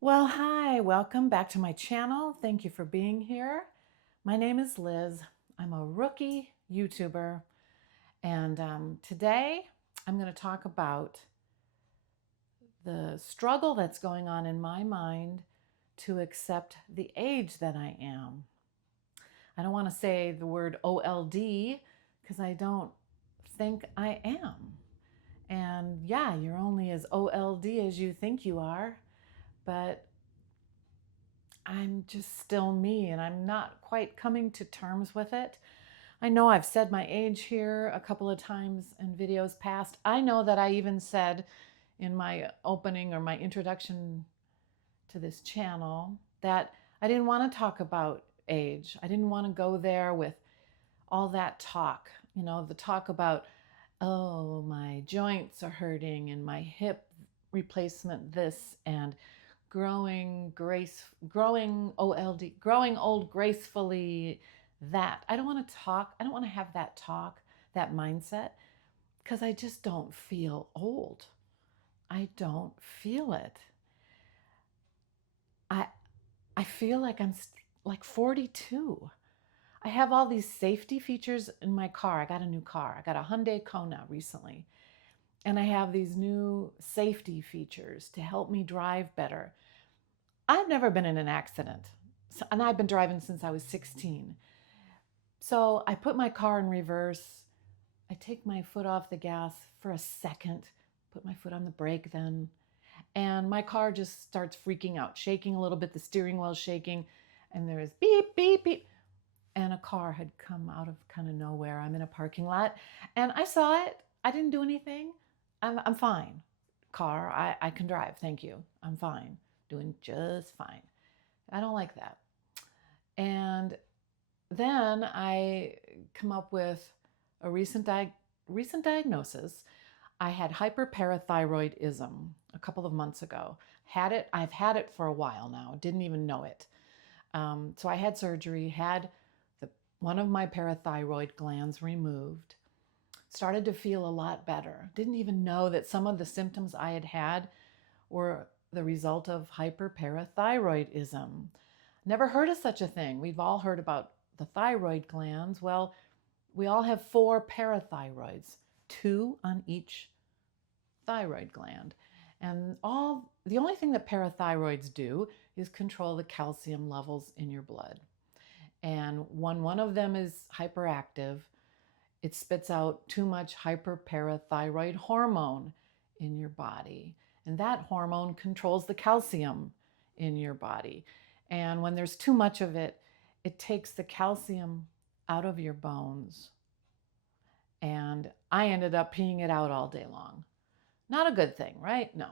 Well, hi, welcome back to my channel. Thank you for being here. My name is Liz. I'm a rookie YouTuber, and today I'm going to talk about the struggle that's going on in my mind to accept the age that I am. I don't want to say the word OLD because I don't think I am. And yeah, you're only as OLD as you think you are, but I'm just still me and I'm not quite coming to terms with it. I know I've said my age here a couple of times in videos past. I know that I even said in my opening or my introduction to this channel that I didn't want to talk about age. I didn't want to go there with all that talk, the talk about, oh, my joints are hurting and my hip replacement this and growing OLD, growing old gracefully. That I don't want to talk. I don't want to have that talk, that mindset, because I just don't feel old. I don't feel it. I I feel like I'm like 42. I have all these safety features in my car. I got a new car. I got a Hyundai Kona recently. And I have these new safety features to help me drive better. I've never been in an accident, and I've been driving since I was 16. So I put my car in reverse. I take my foot off the gas for a second, put my foot on the brake then, and my car just starts freaking out, shaking a little bit. The steering wheel's shaking, and there's beep, beep, beep. And a car had come out of kind of nowhere. I'm in a parking lot, and I saw it. I didn't do anything. I'm fine. Car, I can drive. Thank you. I'm fine. Doing just fine. I don't like that. And then I come up with a recent diagnosis. I had hyperparathyroidism a couple of months ago. I've had it for a while now. Didn't even know it. So I had surgery, had one of my parathyroid glands removed. Started to feel a lot better. Didn't even know that some of the symptoms I had were the result of hyperparathyroidism. Never heard of such a thing. We've all heard about the thyroid glands. Well, we all have 4 parathyroids, 2 on each thyroid gland. And the only thing that parathyroids do is control the calcium levels in your blood. And when one of them is hyperactive, it spits out too much hyperparathyroid hormone in your body. And that hormone controls the calcium in your body. And when there's too much of it, it takes the calcium out of your bones. And I ended up peeing it out all day long. Not a good thing, right? No.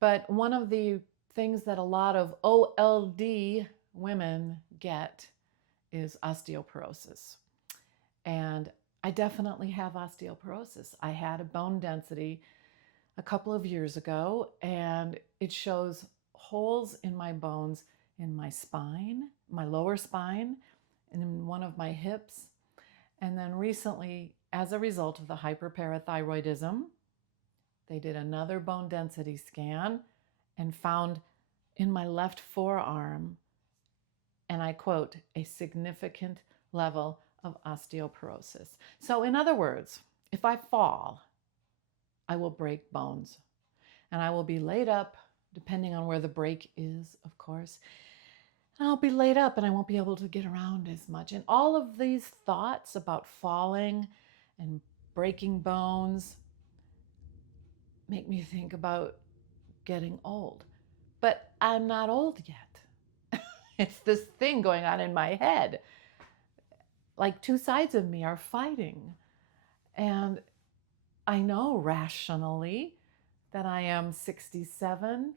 But one of the things that a lot of OLD women get is osteoporosis. And I definitely have osteoporosis. I had a bone density a couple of years ago, and it shows holes in my bones in my spine, my lower spine, and in one of my hips. And then recently, as a result of the hyperparathyroidism, they did another bone density scan and found in my left forearm, and I quote, a significant level of osteoporosis. So, in other words, if I fall, I will break bones and I will be laid up, depending on where the break is, of course. And I'll be laid up and I won't be able to get around as much. And all of these thoughts about falling and breaking bones make me think about getting old. But I'm not old yet. It's this thing going on in my head. Like 2 sides of me are fighting. And I know rationally that I am 67,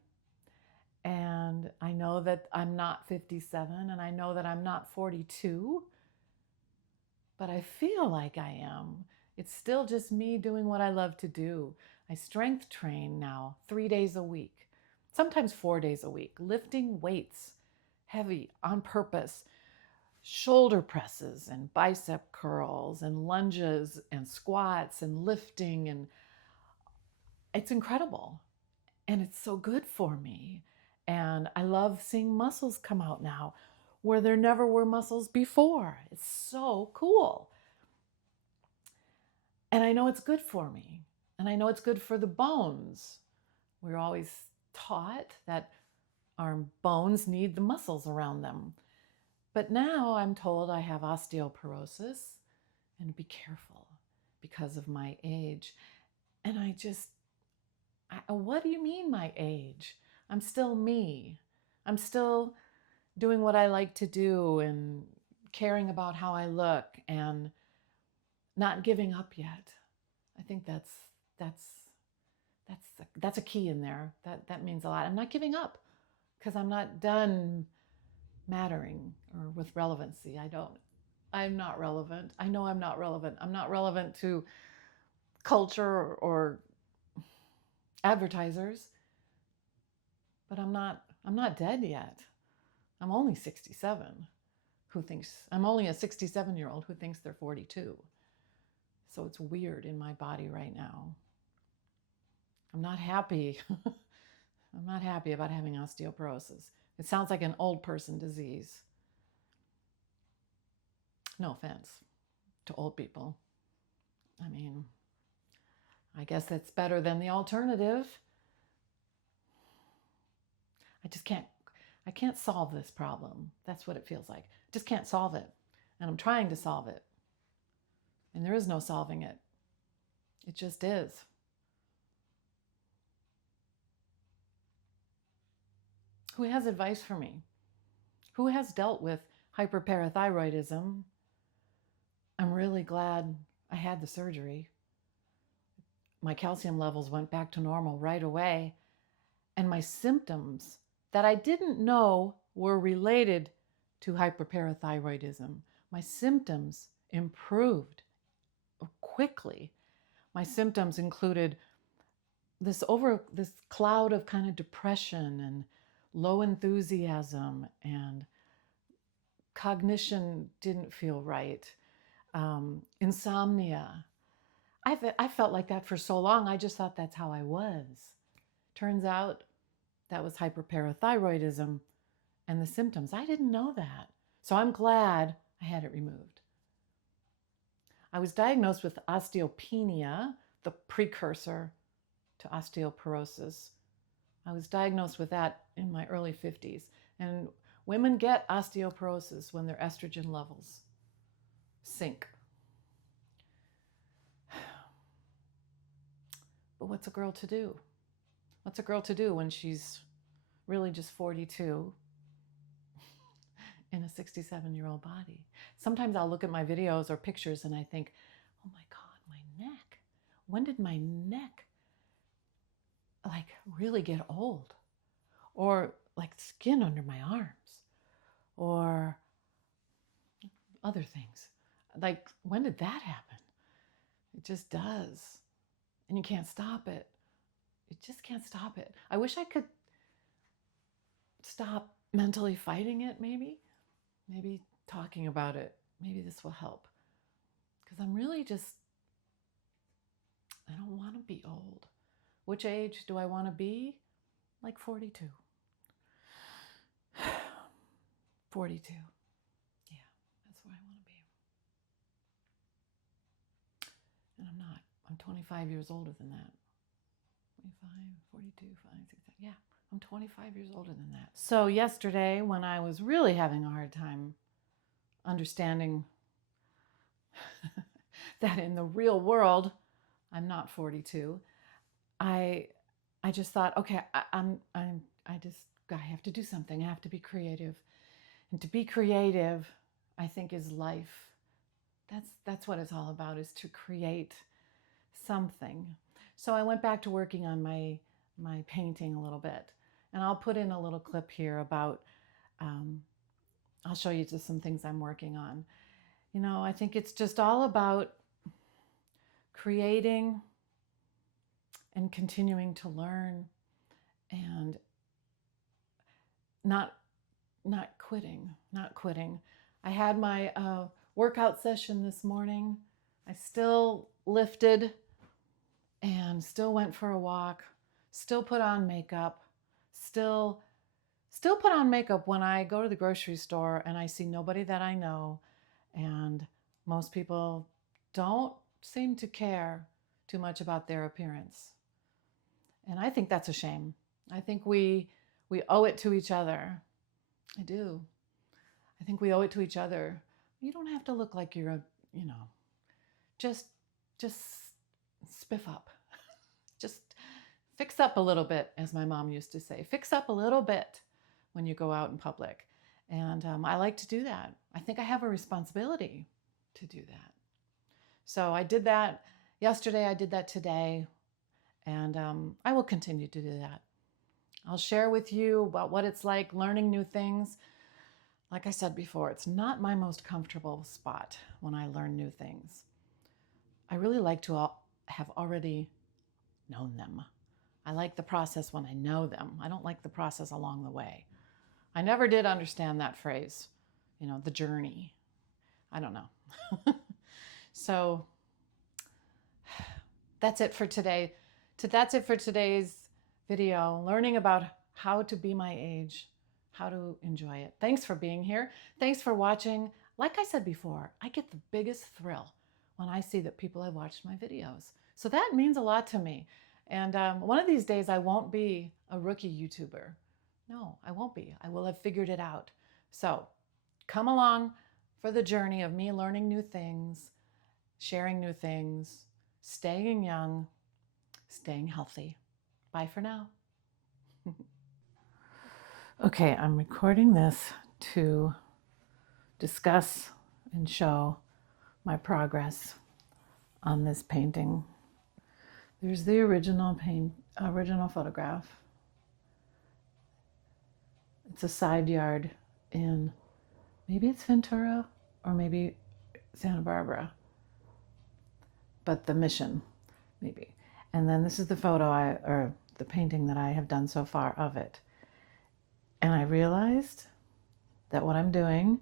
and I know that I'm not 57, and I know that I'm not 42, but I feel like I am. It's still just me doing what I love to do. I strength train now 3 days a week, sometimes 4 days a week, lifting weights heavy on purpose, shoulder presses and bicep curls and lunges and squats and lifting, and it's incredible and it's so good for me. And And I love seeing muscles come out now where there never were muscles before. It's so cool. And I know it's good for me. And I know it's good for the bones. We're always taught that our bones need the muscles around them. But now I'm told I have osteoporosis and be careful because of my age. And what do you mean my age? I'm still me. I'm still doing what I like to do and caring about how I look and not giving up yet. I think that's a key in there. That means a lot. I'm not giving up because I'm not done mattering or with relevancy. I'm not relevant. I know I'm not relevant. I'm not relevant to culture or advertisers, but I'm not dead yet. I'm only 67. I'm only a 67-year-old who thinks they're 42. So it's weird in my body right now. I'm not happy. I'm not happy about having osteoporosis. It sounds like an old person disease. No offense to old people. I mean, I guess that's better than the alternative. I can't solve this problem. That's what it feels like. I just can't solve it. And I'm trying to solve it. And there is no solving it. It just is. Who has advice for me? Who has dealt with hyperparathyroidism? I'm really glad I had the surgery. My calcium levels went back to normal right away. And my symptoms that I didn't know were related to hyperparathyroidism, my symptoms improved quickly. My symptoms included this cloud of kind of depression and low enthusiasm, and cognition didn't feel right, insomnia. I felt like that for so long. I just thought that's how I was. Turns out that was hyperparathyroidism and the symptoms. I didn't know that. So I'm glad I had it removed. I was diagnosed with osteopenia, the precursor to osteoporosis. I was diagnosed with that in my early 50s. And women get osteoporosis when their estrogen levels sink. But what's a girl to do? What's a girl to do when she's really just 42 in a 67-year-old body? Sometimes I'll look at my videos or pictures and I think, oh my God, my neck. When did my neck really get old? Or like skin under my arms or other things. Like, when did that happen? It just does. And you can't stop it. You just can't stop it. I wish I could stop mentally fighting it, maybe talking about it. Maybe this will help. Because I'm really I don't want to be old. Which age do I want to be? Like 42. 42. Yeah, that's where I want to be. And I'm not. I'm 25 years older than that. 25, 42, 5, 6, 7. Yeah, I'm 25 years older than that. So yesterday, when I was really having a hard time understanding that in the real world, I'm not 42, I just thought, okay, I have to do something. I have to be creative. And to be creative, I think, is life. That's what it's all about, is to create something. So I went back to working on my painting a little bit. And I'll put in a little clip here about, I'll show you just some things I'm working on. You know, I think it's just all about creating and continuing to learn and not quitting. I had my workout session this morning. I still lifted and still went for a walk, still put on makeup, still still put on makeup when I go to the grocery store and I see nobody that I know, and most people don't seem to care too much about their appearance. And I think that's a shame. I think we owe it to each other. I do. I think we owe it to each other. You don't have to look like you're a, you know, just just spiff up. Just fix up a little bit, as my mom used to say. Fix up a little bit when you go out in public. And I like to do that. I think I have a responsibility to do that. So I did that yesterday. I did that today. And I will continue to do that. I'll share with you about what it's like learning new things. Like I said before, it's not my most comfortable spot when I learn new things. I really like to have already known them. I like the process when I know them. I don't like the process along the way. I never did understand that phrase, the journey. I don't know. So that's it for today. That's it for today's video, learning about how to be my age, how to enjoy it. Thanks for being here. Thanks for watching. Like I said before, I get the biggest thrill when I see that people have watched my videos. So that means a lot to me. And one of these days I won't be a rookie YouTuber. No, I won't be. I will have figured it out. So come along for the journey of me learning new things, sharing new things, staying young, staying healthy. Bye for now. Okay, I'm recording this to discuss and show my progress on this painting. There's the original photograph. It's a side yard in, maybe it's Ventura or maybe Santa Barbara, but the Mission, maybe. And then this is the or the painting that I have done so far of it. And I realized that what I'm doing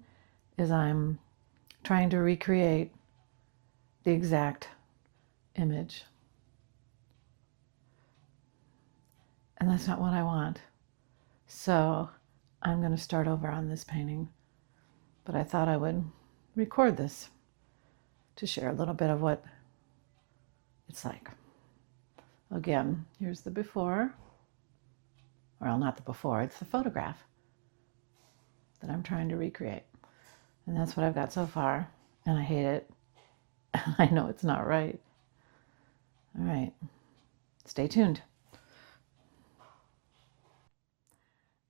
is I'm trying to recreate the exact image. And that's not what I want. So I'm going to start over on this painting. But I thought I would record this to share a little bit of what it's like. Again, here's the before. Well, not the before, it's the photograph that I'm trying to recreate. And that's what I've got so far. And I hate it. I know it's not right. All right. Stay tuned.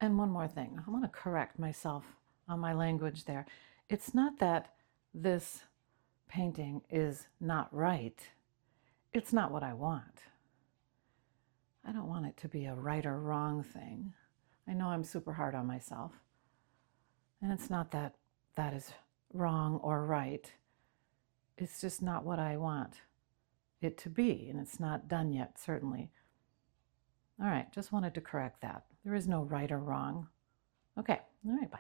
And one more thing. I want to correct myself on my language there. It's not that this painting is not right. It's not what I want. I don't want it to be a right or wrong thing. I know I'm super hard on myself. And it's not that that is wrong or right. It's just not what I want it to be. And it's not done yet, certainly. All right, just wanted to correct that. There is no right or wrong. Okay, all right, bye.